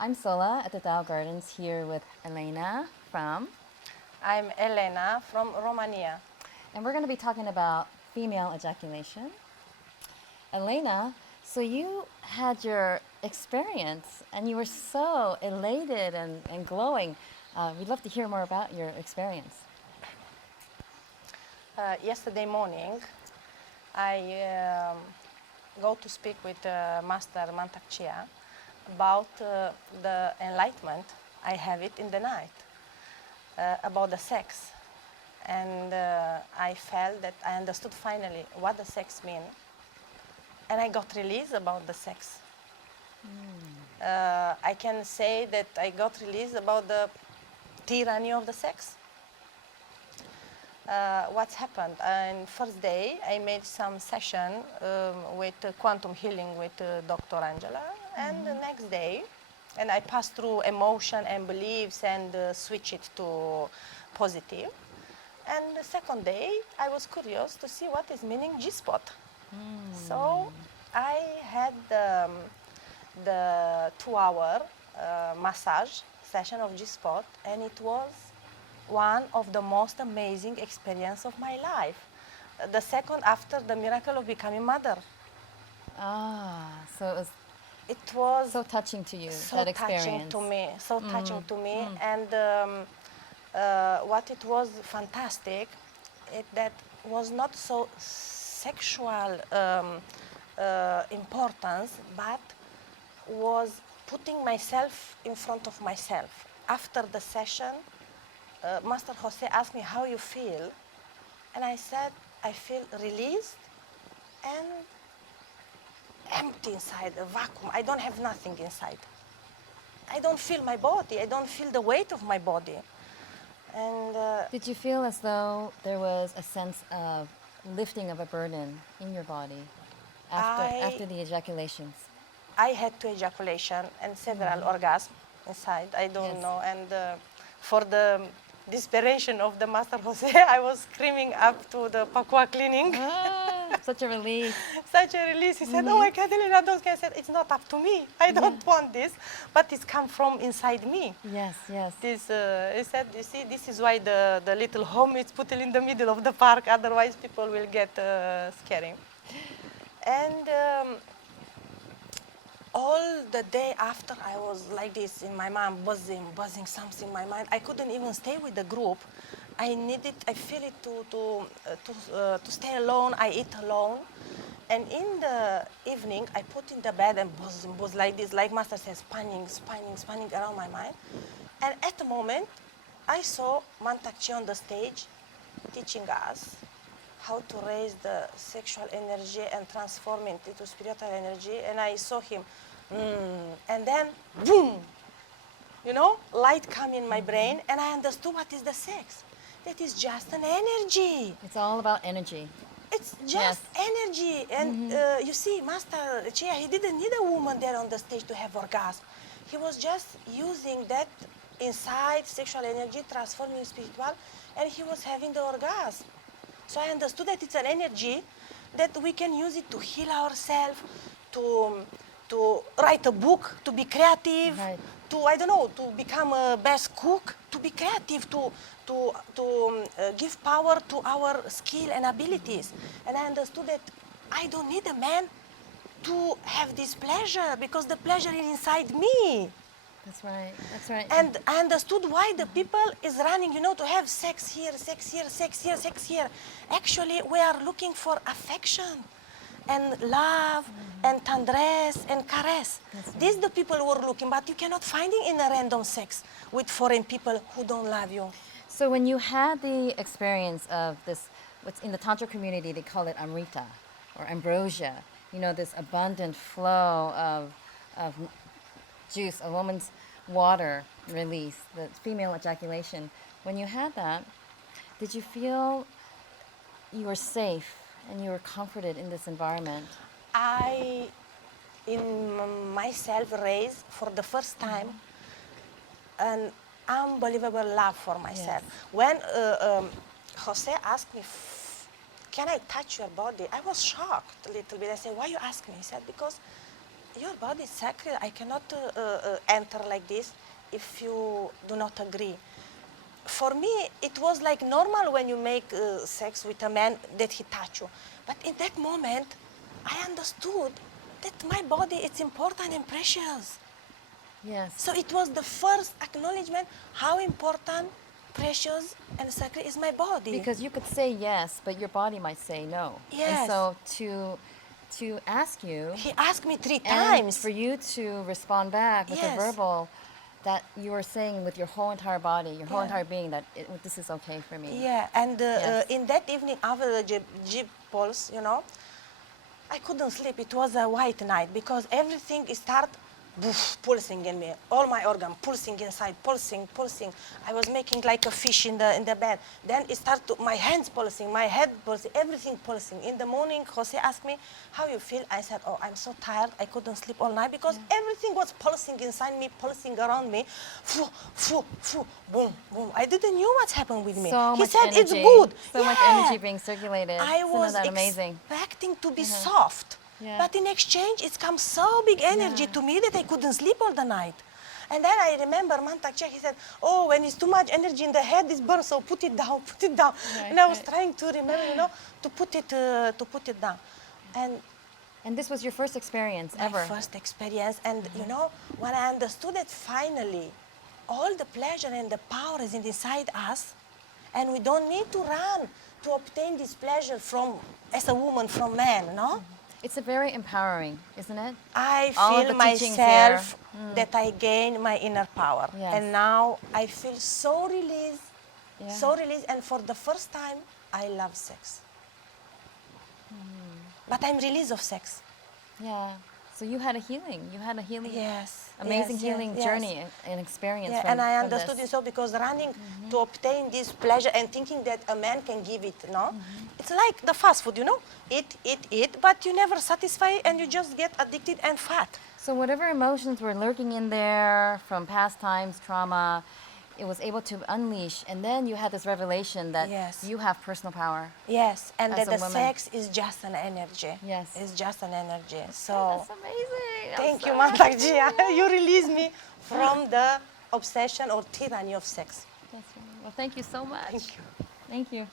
I'm Solla at the Tao Gardens here with Elena from, I'm Elena from Romania. and we're going to be talking about female ejaculation. Elena, so you had your experience and you were so elated and glowing. We'd love to hear more about your experience. Yesterday morning, I go to speak with Master Mantak Chia about the enlightenment. I have it in the night about the sex, and I felt that I understood finally what the sex mean, and I got released about the sex. I can say that I got released about the tyranny of the sex. What's happened? In first day, I made some session with quantum healing with Dr. Angela, and the next day, and I passed through emotion and beliefs and switch it to positive. And the second day, I was curious to see what is meaning G-spot. So I had the 2-hour massage session of G-spot, and it was one of the most amazing experience of my life. The second after the miracle of becoming mother. So It was so touching to you, so that experience. touching to me, so touching to me. And what it was fantastic, that was not so sexual importance, but was putting myself in front of myself. After the session, Master Jose asked me how you feel, and I said I feel released and empty inside, a vacuum. I don't have nothing inside. I don't feel my body. I don't feel the weight of my body. And Did you feel as though there was a sense of lifting of a burden in your body after the ejaculations? I had 2 ejaculation and several orgasms inside. I don't know. And for the desperation of the Master Jose, I was screaming up to the Pakua cleaning. Such a relief. Such a release. He said, oh my God, Elena, those guys said, it's not up to me. I don't want this, but it's come from inside me. Yes, yes. This, he said, you see, this is why the little home is put in the middle of the park, otherwise people will get scary. And all the day after, I was like this in my mind, buzzing something in my mind. I couldn't even stay with the group. I feel it to stay alone. I eat alone. And in the evening, I put in the bed and buzz like this, like Master says, spanning around my mind. And at the moment, I saw Mantak Chia on the stage teaching us how to raise the sexual energy and transform it into spiritual energy. And I saw him, and then, boom, you know, light come in my brain, and I understood what is the sex. That is just an energy. It's all about energy. It's just energy. And you see, Master Chia, he didn't need a woman there on the stage to have orgasm. He was just using that inside sexual energy, transforming spiritual, and he was having the orgasm. So I understood that it's an energy that we can use it to heal ourselves, to write a book, to be creative, to, I don't know, to become a best cook, to be creative, to give power to our skill and abilities. And I understood that I don't need a man to have this pleasure, because the pleasure is inside me. That's right, that's right. And I understood why the people is running, you know, to have sex here, sex here, sex here, sex here. Actually, we are looking for affection and love and tendresse and caress. Right. These the people who are looking, but you cannot find it in a random sex with foreign people who don't love you. So when you had the experience of this, what's in the Tantra community, they call it Amrita or ambrosia, you know, this abundant flow of juice, a woman's water release, the female ejaculation. When you had that, did you feel you were safe and you were comforted in this environment? I, in myself, raised for the first time an unbelievable love for myself. Yes. When Jose asked me, can I touch your body? I was shocked a little bit. I said, why you ask me? He said, because your body is sacred. I cannot enter like this if you do not agree. For me, it was like normal when you make sex with a man that he touch you. But in that moment, I understood that my body is important and precious. Yes. So it was the first acknowledgement how important, precious, and sacred is my body. Because you could say yes, but your body might say no. And Yes. so to ask you He asked me 3 and times. for you to respond back with a Yes. verbal that you are saying with your whole entire body, your whole Yeah. entire being that this is okay for me. Yeah, and Yes. in that evening after the jeep pulse, you know, I couldn't sleep. It was a white night because everything started pulsing in me. All my organ pulsing inside, pulsing, pulsing. I was making like a fish in the bed. Then it started, my hands pulsing, my head pulsing, everything pulsing. In the morning, Jose asked me, how you feel? I said, oh, I'm so tired. I couldn't sleep all night because everything was pulsing inside me, pulsing around me. Foo, foo, foo, boom, boom. I didn't know what's happened with me. So He much said energy, it's good. So much Yeah. energy being circulated. I Isn't was that amazing? expecting to be soft. Yeah. But in exchange, it's come so big energy Yeah. to me that I couldn't sleep all the night. And then I remember Mantak Chia, he said, oh, when it's too much energy in the head, it's burns, so put it down, put it down. Right, And I was right. trying to remember, you know, to put it down. And this was your first experience my ever. first experience. And you know, when I understood it finally, all the pleasure and the power is inside us, and we don't need to run to obtain this pleasure from, as a woman, from man, no? It's a very empowering, isn't it? I All of feel the teachings myself here. that I gain my inner power. Yes. And now I feel so released, Yeah. so released, and for the first time, I love sex. But I'm released of sex. Yeah. So you had a healing. You had a healing, Yes. amazing yes, healing yes. journey and experience. Yeah, from, and I from understood this. it so because running to obtain this pleasure and thinking that a man can give it, no? It's like the fast food, you know? Eat, but you never satisfy and you just get addicted and fat. So whatever emotions were lurking in there from past times, trauma, it was able to unleash, and then you had this revelation that Yes. you have personal power. Yes, and As that a the woman. sex is just an energy. Yes. It's just an energy. So That's amazing. thank you, Mantak Chia. You released me from the obsession or tyranny of sex. That's right. Well, thank you so much. Thank you. Thank you.